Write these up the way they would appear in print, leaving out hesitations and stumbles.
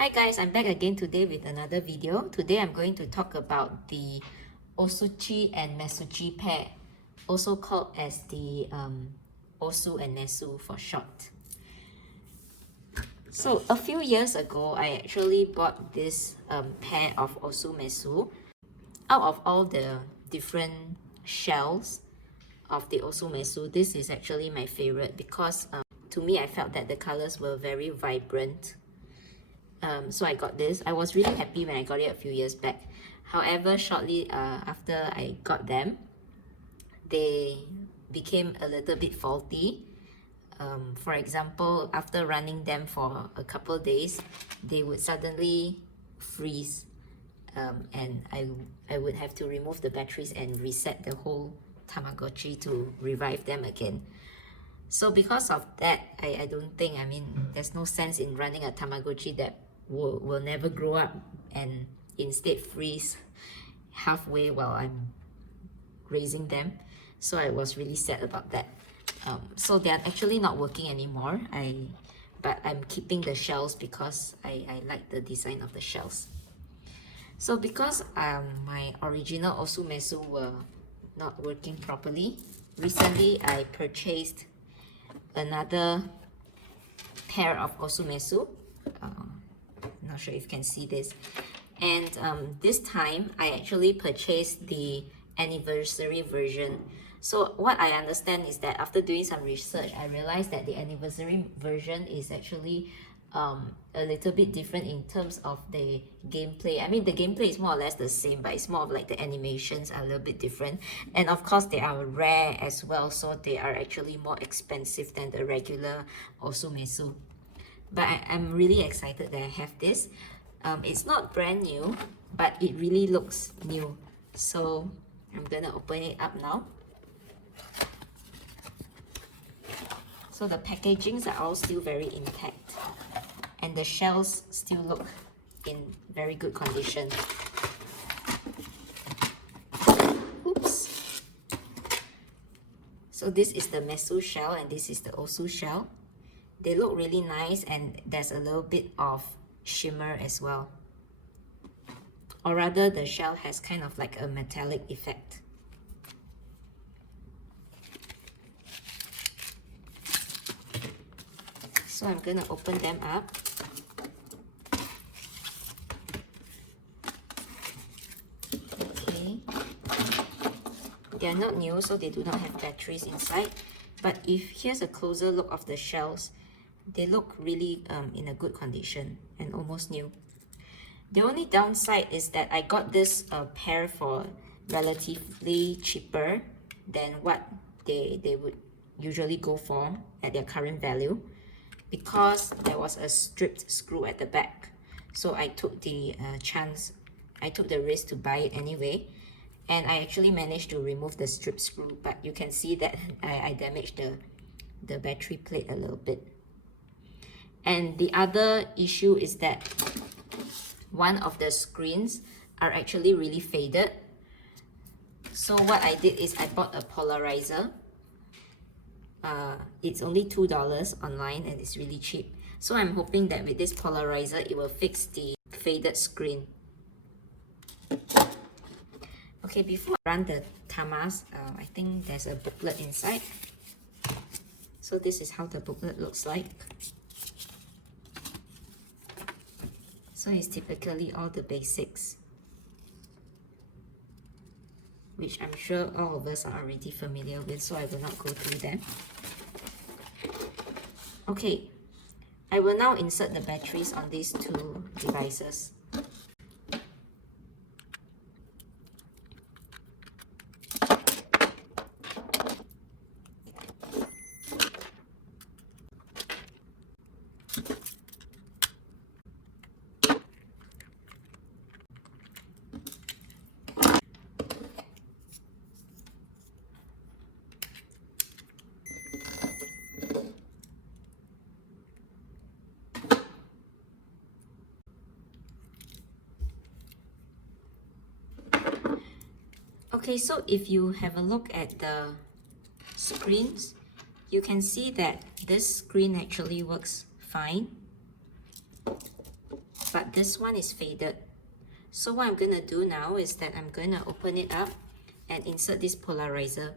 Hi guys, I'm back again today with another video. Today I'm going to talk about the Osutchi and Mesutchi pair, also called as the Osu and Mesu for short. So a few years ago, I actually bought this pair of Osu Mesu. Out of all the different shells of the Osu Mesu, this is actually my favorite because to me, I felt that the colors were very vibrant. So I got this. I was really happy when I got it a few years back. However, shortly after I got them, they became a little bit faulty. For example, after running them for a couple days, they would suddenly freeze, and I would have to remove the batteries and reset the whole Tamagotchi to revive them again. So because of that, I don't think, there's no sense in running a Tamagotchi that will never grow up and instead freeze halfway while I'm raising them. So I was really sad about that. So they're actually not working anymore. But I'm keeping the shells because I like the design of the shells. So because my original Osu Mesu were not working properly, recently I purchased another pair of Osu Mesu. Not sure if you can see this. And this time, I actually purchased the anniversary version. So what I understand is that after doing some research, I realized that the anniversary version is actually a little bit different in terms of the gameplay. The gameplay is more or less the same, but it's more of like the animations are a little bit different. And of course, they are rare as well, so they are actually more expensive than the regular Osu Mesu. But I'm really excited that I have this. It's not brand new, but it really looks new. So I'm gonna open it up now. So the packagings are all still very intact, and the shells still look in very good condition. Oops. So this is the Mesu shell and this is the Osu shell. They look really nice and there's a little bit of shimmer as well. Or rather, the shell has kind of like a metallic effect. So I'm gonna open them up. Okay. They are not new, so they do not have batteries inside. But here's a closer look of the shells, they look really in a good condition and almost new. The only downside is that I got this pair for relatively cheaper than what they would usually go for at their current value, because there was a stripped screw at the back. So I took the risk to buy it anyway, and I actually managed to remove the strip screw, but you can see that I damaged the battery plate a little bit. And the other issue is that one of the screens are actually really faded. So what I did is I bought a polarizer. It's only $2 online and it's really cheap. So I'm hoping that with this polarizer, it will fix the faded screen. Okay, before I run the tamas, I think there's a booklet inside. So this is how the booklet looks like. So it's typically all the basics, which I'm sure all of us are already familiar with, so I will not go through them. Okay, I will now insert the batteries on these two devices. Okay, so if you have a look at the screens, you can see that this screen actually works fine. but this one is faded. So what I'm going to do now is that I'm going to open it up and insert this polarizer,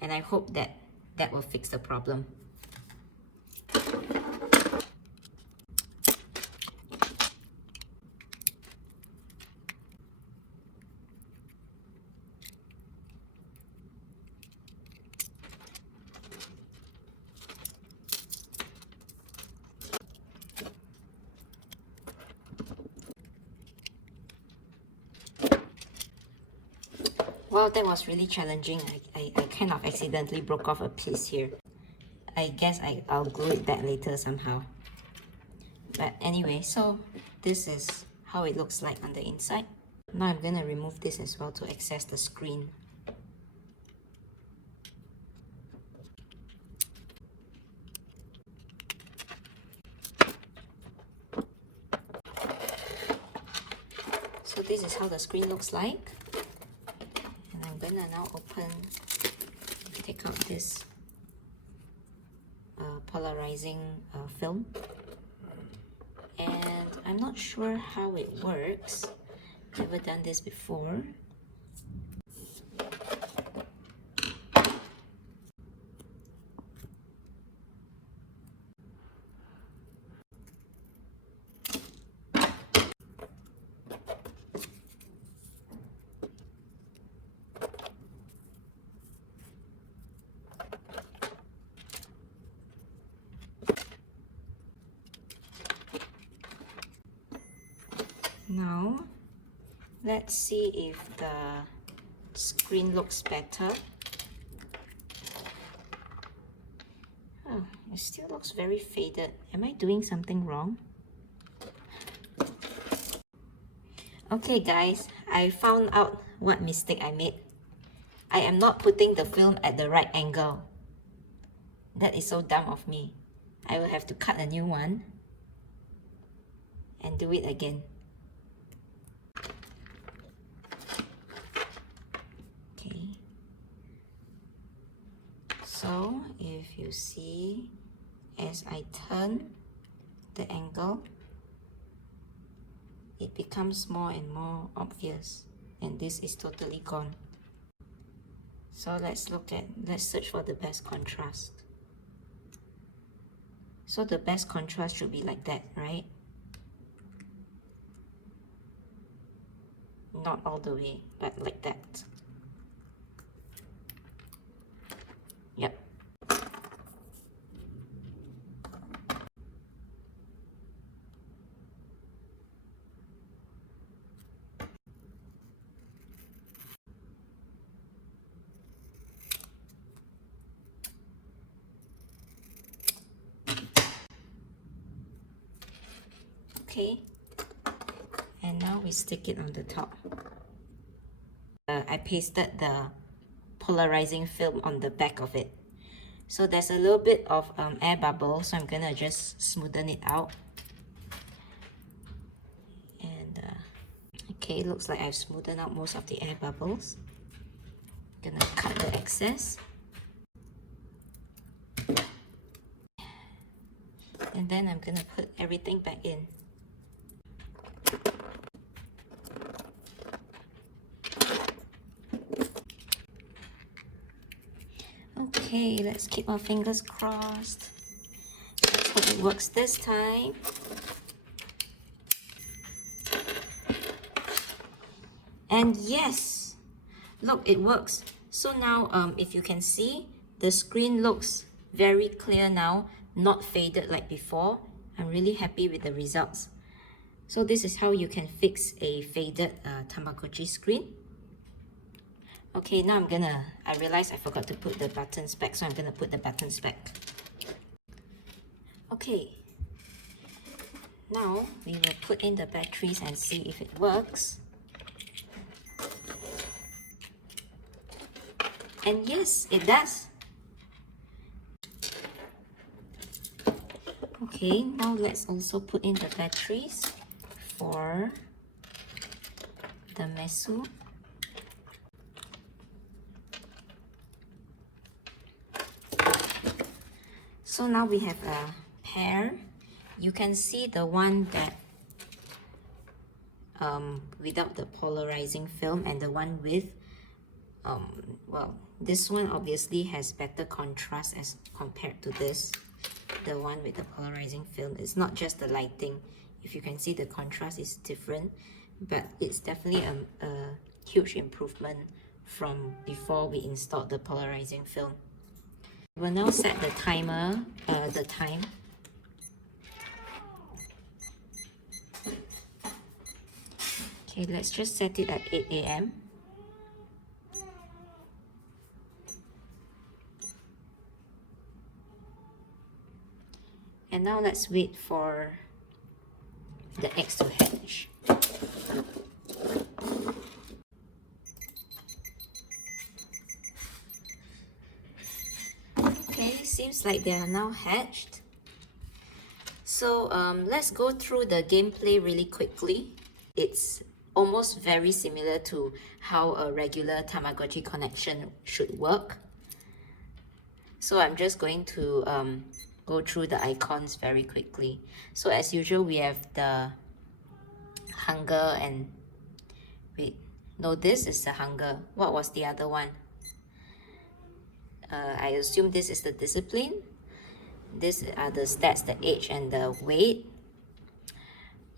and I hope that that will fix the problem. Wow, that was really challenging. I kind of accidentally broke off a piece here. I guess I'll glue it back later somehow. But anyway, so this is how it looks like on the inside. Now I'm going to remove this as well to access the screen. So this is how the screen looks like. And I'm going to now take out this polarizing film. And I'm not sure how it works. Never done this before. Now, let's see if the screen looks better. Oh, it still looks very faded. Am I doing something wrong? Okay guys, I found out what mistake I made. I am not putting the film at the right angle. That is so dumb of me. I will have to cut a new one and do it again. So if you see, as I turn the angle, it becomes more and more obvious, and this is totally gone. So let's search for the best contrast. So the best contrast should be like that, right? Not all the way, but like that. Yep. Okay. And now we stick it on the top. I pasted the polarizing film on the back of it. So there's a little bit of air bubble, so I'm gonna just smoothen it out. And okay, looks like I've smoothened out most of the air bubbles. Gonna cut the excess. And then I'm gonna put everything back in. Okay, let's keep our fingers crossed. Let's hope it works this time. And yes, look, it works. So now, if you can see, the screen looks very clear now, not faded like before. I'm really happy with the results. So this is how you can fix a faded Tamagotchi screen. Okay, now I realized I forgot to put the buttons back, so I'm gonna put the buttons back. Okay, now we will put in the batteries and see if it works. And yes, it does. Okay, now let's also put in the batteries for the Mesu. So now we have a pair. You can see the one that without the polarizing film, and the one with well, this one obviously has better contrast as compared to this, the one with the polarizing film. It's not just the lighting. If you can see, the contrast is different, but it's definitely a huge improvement from before we installed the polarizing film. We'll now set the timer, the time. Okay, let's just set it at 8 a.m. And now let's wait for the eggs to hatch. Okay, seems like they are now hatched. So let's go through the gameplay really quickly. It's almost very similar to how a regular Tamagotchi connection should work. So I'm just going to go through the icons very quickly. So as usual, we have the hunger and wait, no, this is the hunger. What was the other one? I assume this is the discipline. These are the stats, the age and the weight.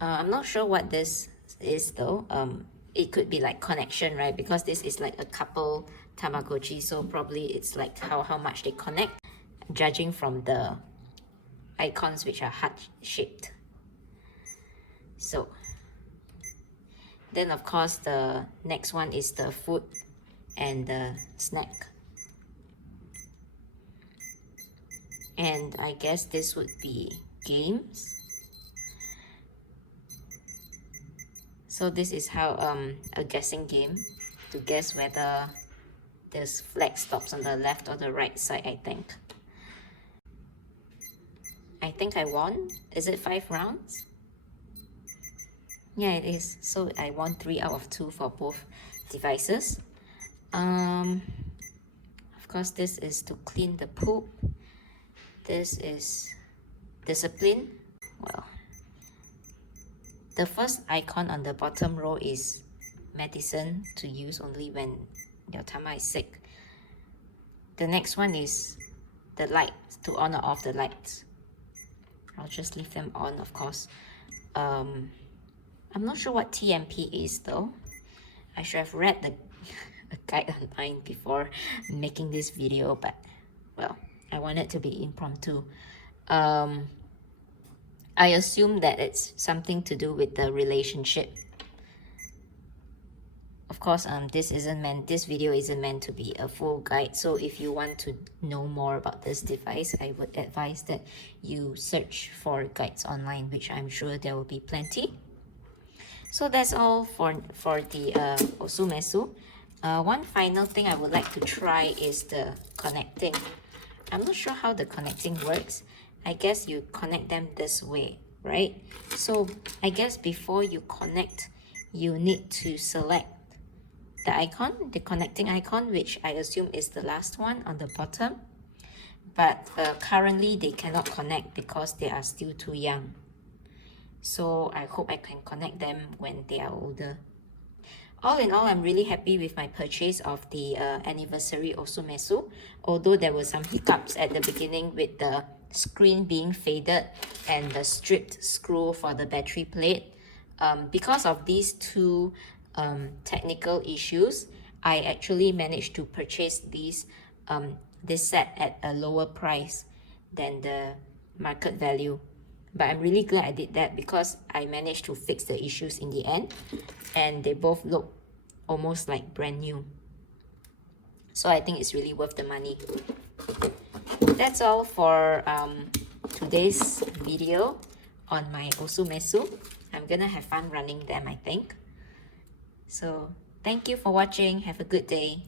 I'm not sure what this is though. It could be like connection, right? Because this is like a couple Tamagotchi, so probably it's like how much they connect, judging from the icons which are heart-shaped. So then of course the next one is the food and the snack. And I guess this would be games. So this is how a guessing game to guess whether this flag stops on the left or the right side, I think. I think I won. Is it 5 rounds? Yeah, it is. So I won 3 out of 2 for both devices. Of course, this is to clean the poop. This is discipline. Well, the first icon on the bottom row is medicine to use only when your Tama is sick. The next one is the light, to on or off the lights. I'll just leave them on, of course. I'm not sure what TMP is though. I should have read the guide online before making this video, but well, I want it to be impromptu. I assume that it's something to do with the relationship. Of course, this video isn't meant to be a full guide. So if you want to know more about this device, I would advise that you search for guides online, which I'm sure there will be plenty. So that's all for the Osu Mesu. One final thing I would like to try is the connecting. I'm not sure how the connecting works. I guess you connect them this way, right? So I guess before you connect, you need to select the icon, the connecting icon, which I assume is the last one on the bottom. But currently they cannot connect because they are still too young. So I hope I can connect them when they are older. All in all, I'm really happy with my purchase of the Anniversary Osutchi, although there were some hiccups at the beginning with the screen being faded and the stripped screw for the battery plate. Because of these two technical issues, I actually managed to purchase this set at a lower price than the market value. But I'm really glad I did that because I managed to fix the issues in the end, and they both look almost like brand new. So I think it's really worth the money. That's all for today's video on my Osu Mesu. I'm gonna have fun running them, I think. So thank you for watching. Have a good day.